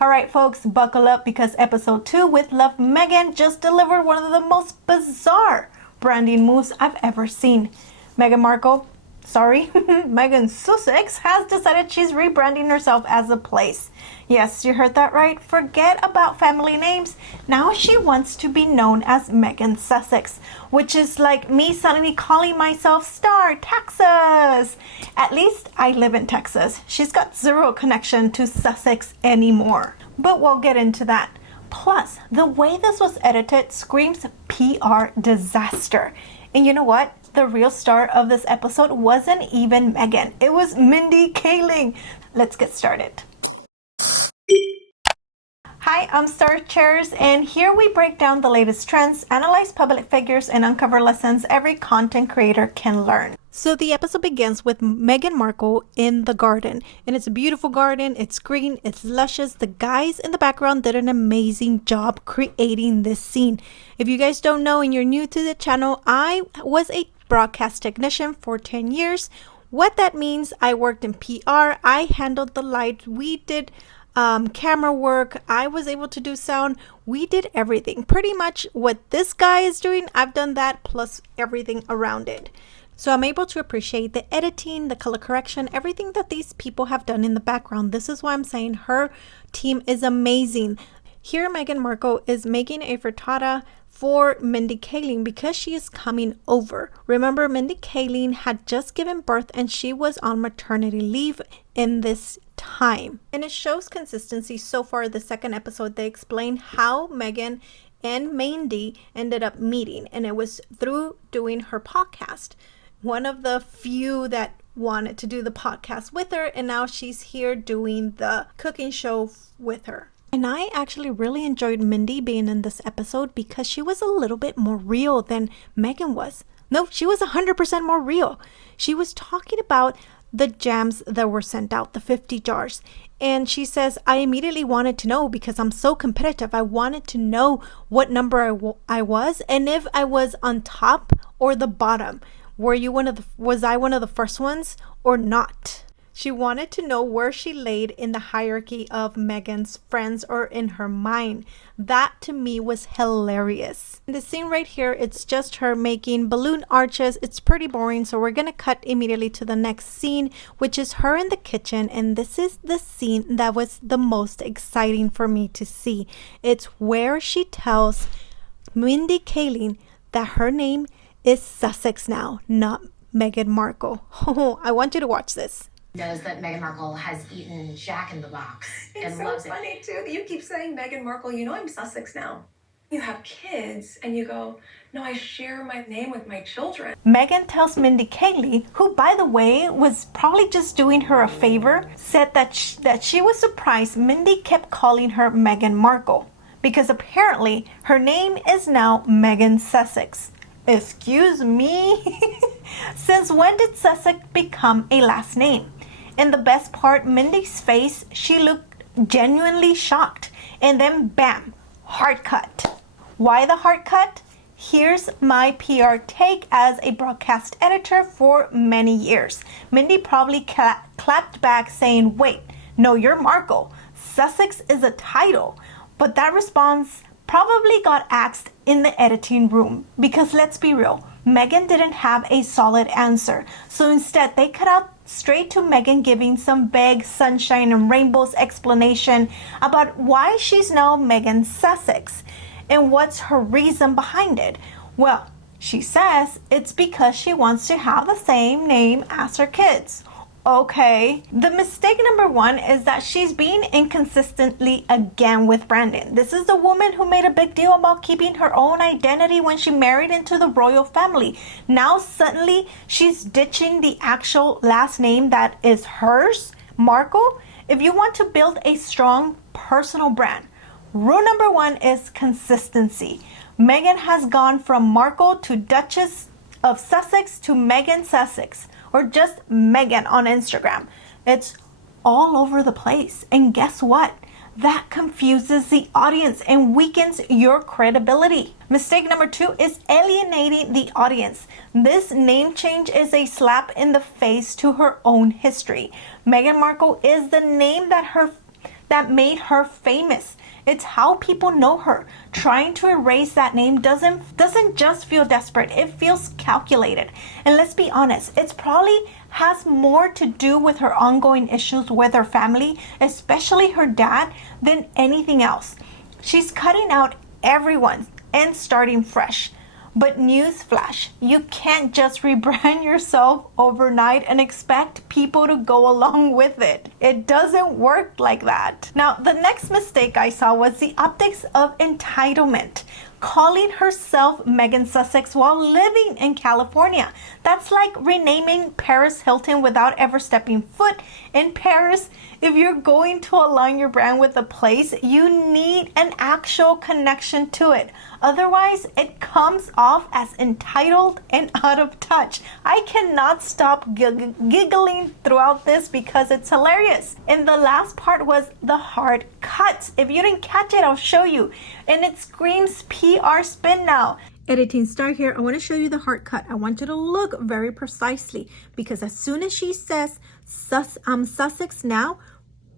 All right, folks, buckle up because episode 2 with Love Meghan just delivered one of the most bizarre branding moves I've ever seen. Meghan Markle, Meghan Sussex has decided she's rebranding herself as a place. Yes, you heard that right. Forget about family names. Now she wants to be known as Meghan Sussex, which is like me suddenly calling myself Star Texas. At least I live in Texas. She's got zero connection to Sussex anymore. But we'll get into that. Plus, the way this was edited screams PR disaster. And you know what? The real star of this episode wasn't even Meghan. It was Mindy Kaling. Let's get started. Hi, I'm Star Chairs, and here we break down the latest trends, analyze public figures, and uncover lessons every content creator can learn. So the episode begins with Meghan Markle in the garden, and it's a beautiful garden. It's green, it's luscious. The guys in the background did an amazing job creating this scene. If you guys don't know and you're new to the channel, I was a broadcast technician for 10 years. What that means, I worked in PR, I handled the lights, we did camera work, I was able to do sound, we did everything. Pretty much what this guy is doing, I've done that plus everything around it. So I'm able to appreciate the editing, the color correction, everything that these people have done in the background. This is why I'm saying her team is amazing. Here Meghan Markle is making a frittata for Mindy Kaling because she is coming over. Remember, Mindy Kaling had just given birth and she was on maternity leave in this time. And it shows consistency so far. The second episode, they explain how Meghan and Mindy ended up meeting, and it was through doing her podcast. One of the few that wanted to do the podcast with her, and now she's here doing the cooking show with her. And I actually really enjoyed Mindy being in this episode because she was a little bit more real than Meghan was. No, she was 100% more real. She was talking about the jams that were sent out, the 50 jars. And she says, I immediately wanted to know because I'm so competitive. I wanted to know what number I was and if I was on top or the bottom. Was I one of the first ones or not? She wanted to know where she laid in the hierarchy of Meghan's friends or in her mind. That to me was hilarious. The scene right here, it's just her making balloon arches. It's pretty boring, so we're gonna cut immediately to the next scene, which is her in the kitchen. And this is the scene that was the most exciting for me to see. It's where she tells Mindy Kaling that her name is Sussex now, not Meghan Markle. Oh, I want you to watch this. Knows that Meghan Markle has eaten Jack in the Box and so loves funny it. Too. You keep saying Meghan Markle, you know I'm Sussex now. You have kids and you go, no, I share my name with my children. Meghan tells Mindy Kaling, who by the way was probably just doing her a favor, said that she was surprised Mindy kept calling her Meghan Markle because apparently her name is now Meghan Sussex. Excuse me? Since when did Sussex become a last name? And the best part, Mindy's face, she looked genuinely shocked. And then bam, hard cut. Why the hard cut? Here's my PR take as a broadcast editor for many years. Mindy probably clapped back saying, wait, no, you're Markle. Sussex is a title. But that response probably got axed in the editing room because let's be real, Meghan didn't have a solid answer. So instead, they cut out straight to Meghan giving some vague sunshine and rainbows explanation about why she's now Meghan Sussex and what's her reason behind it. Well, she says it's because she wants to have the same name as her kids. Okay. The mistake number 1 is that she's being inconsistently again with Brandon. This is the woman who made a big deal about keeping her own identity when she married into the royal family. Now suddenly she's ditching the actual last name that is hers, Markle. If you want to build a strong personal brand, rule number 1 is consistency. Meghan has gone from Markle to Duchess of Sussex to Meghan Sussex, or just Meghan on Instagram. It's all over the place. And guess what? That confuses the audience and weakens your credibility. Mistake number 2 is alienating the audience. This name change is a slap in the face to her own history. Meghan Markle is the name that her that made her famous. It's how people know her. Trying to erase that name doesn't just feel desperate. It feels calculated. And let's be honest, it's probably has more to do with her ongoing issues with her family, especially her dad, than anything else. She's cutting out everyone and starting fresh. But newsflash, you can't just rebrand yourself overnight and expect people to go along with it. It doesn't work like that. Now, the next mistake I saw was the optics of entitlement. Calling herself Meghan Sussex while living in California. That's like renaming Paris Hilton without ever stepping foot in Paris. If you're going to align your brand with a place, you need an actual connection to it. Otherwise, it comes off as entitled and out of touch. I cannot stop giggling throughout this because it's hilarious. And the last part was the hard cuts. If you didn't catch it, I'll show you. And it screams PR spin now. Editing start here. I want to show you the hard cut. I want you to look very precisely because as soon as she says, I'm Sussex now,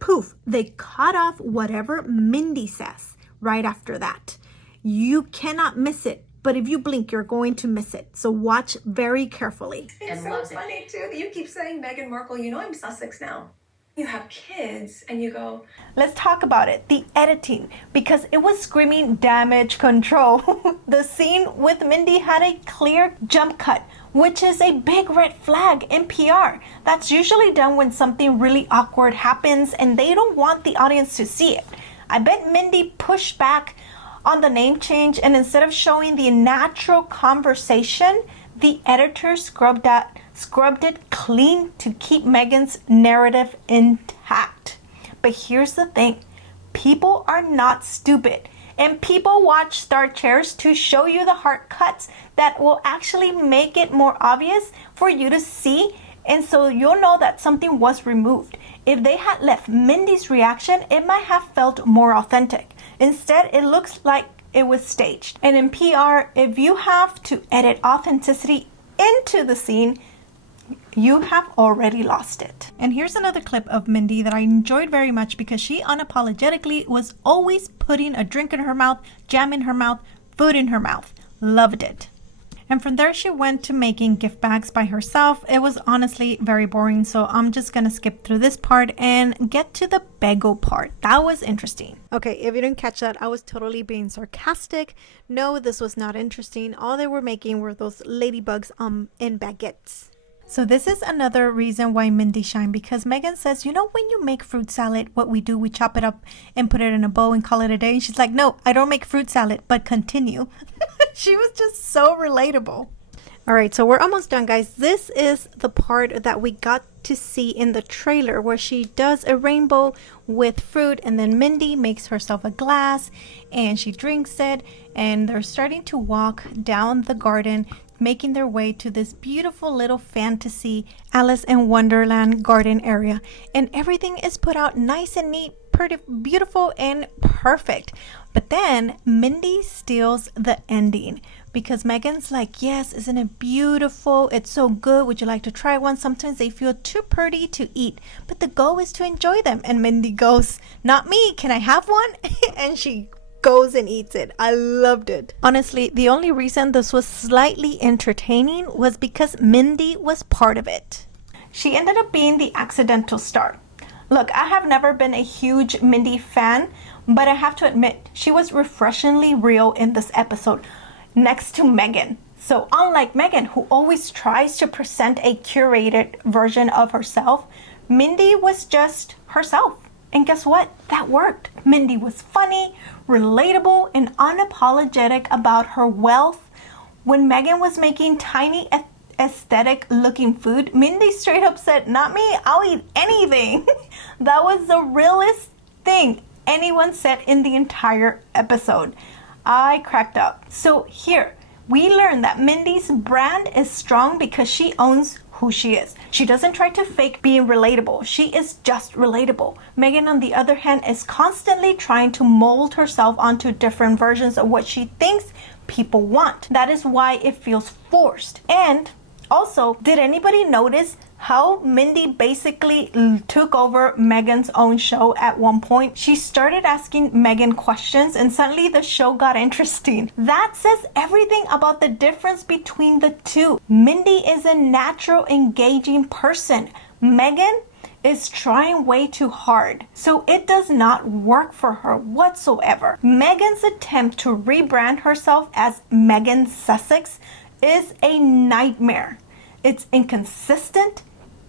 poof, they cut off whatever Mindy says right after that. You cannot miss it, but if you blink, you're going to miss it. So watch very carefully. It's so funny too that you keep saying Meghan Markle, you know I'm Sussex now. You have kids and you go, let's talk about it. The editing, because it was screaming damage control. The scene with Mindy had a clear jump cut, which is a big red flag in PR. That's usually done when something really awkward happens and they don't want the audience to see it. I bet Mindy pushed back on the name change, and instead of showing the natural conversation, the editor scrubbed it clean to keep Meghan's narrative intact. But here's the thing, people are not stupid, and people watch Star Chairs to show you the hard cuts that will actually make it more obvious for you to see, and so you'll know that something was removed. If they had left Mindy's reaction, it might have felt more authentic. Instead, it looks like it was staged. And in PR, if you have to edit authenticity into the scene, you have already lost it. And here's another clip of Mindy that I enjoyed very much because she unapologetically was always putting a drink in her mouth, jam in her mouth, food in her mouth. Loved it. And from there, she went to making gift bags by herself. It was honestly very boring, so I'm just gonna skip through this part and get to the bagel part. That was interesting. Okay, if you didn't catch that, I was totally being sarcastic. No, this was not interesting. All they were making were those ladybugs in baguettes. So this is another reason why Mindy shined, because Meghan says, you know, when you make fruit salad, what we do, we chop it up and put it in a bowl and call it a day. And she's like, no, I don't make fruit salad, but continue. She was just so relatable. All right, so we're almost done, guys. This is the part that we got to see in the trailer where she does a rainbow with fruit, and then Mindy makes herself a glass and she drinks it, and they're starting to walk down the garden, making their way to this beautiful little fantasy Alice in Wonderland garden area. And everything is put out nice and neat, pretty beautiful and perfect. But then Mindy steals the ending because Meghan's like, yes, isn't it beautiful? It's so good. Would you like to try one? Sometimes they feel too pretty to eat, but the goal is to enjoy them. And Mindy goes, not me. Can I have one? And she goes and eats it. I loved it. Honestly, the only reason this was slightly entertaining was because Mindy was part of it. She ended up being the accidental star. Look, I have never been a huge Mindy fan, but I have to admit, she was refreshingly real in this episode next to Meghan. So unlike Meghan, who always tries to present a curated version of herself, Mindy was just herself. And guess what? That worked. Mindy was funny, relatable, and unapologetic about her wealth. When Meghan was making tiny aesthetic looking food, Mindy straight up said, not me, I'll eat anything. That was the realest thing anyone said in the entire episode. I cracked up. So here, we learned that Mindy's brand is strong because she owns who she is. She doesn't try to fake being relatable. She is just relatable. Meghan, on the other hand, is constantly trying to mold herself onto different versions of what she thinks people want. That is why it feels forced. And also, did anybody notice how Mindy basically took over Meghan's own show at one point. She started asking Meghan questions and suddenly the show got interesting. That says everything about the difference between the two. Mindy is a natural, engaging person. Meghan is trying way too hard, so it does not work for her whatsoever. Meghan's attempt to rebrand herself as Meghan Sussex is a nightmare. It's inconsistent,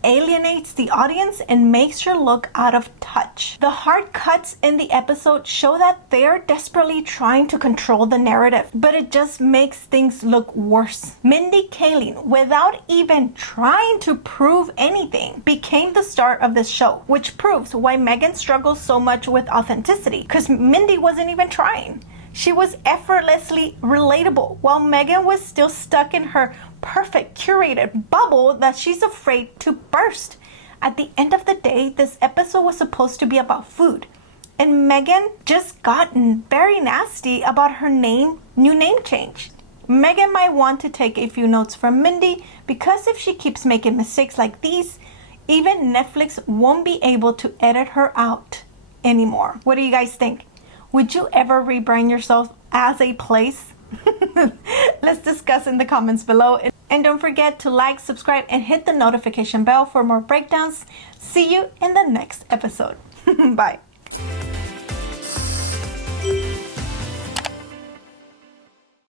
alienates the audience, and makes her look out of touch. The hard cuts in the episode show that they're desperately trying to control the narrative, but it just makes things look worse. Mindy Kaling, without even trying to prove anything, became the star of this show, which proves why Meghan struggles so much with authenticity, because Mindy wasn't even trying. She was effortlessly relatable, while Meghan was still stuck in her perfect curated bubble that she's afraid to burst. At the end of the day, this episode was supposed to be about food, and Meghan just gotten very nasty about her new name change. Meghan might want to take a few notes from Mindy, because if she keeps making mistakes like these, even Netflix won't be able to edit her out anymore. What do you guys think? Would you ever rebrand yourself as a place? Let's discuss in the comments below. And don't forget to like, subscribe, and hit the notification bell for more breakdowns. See you in the next episode. Bye.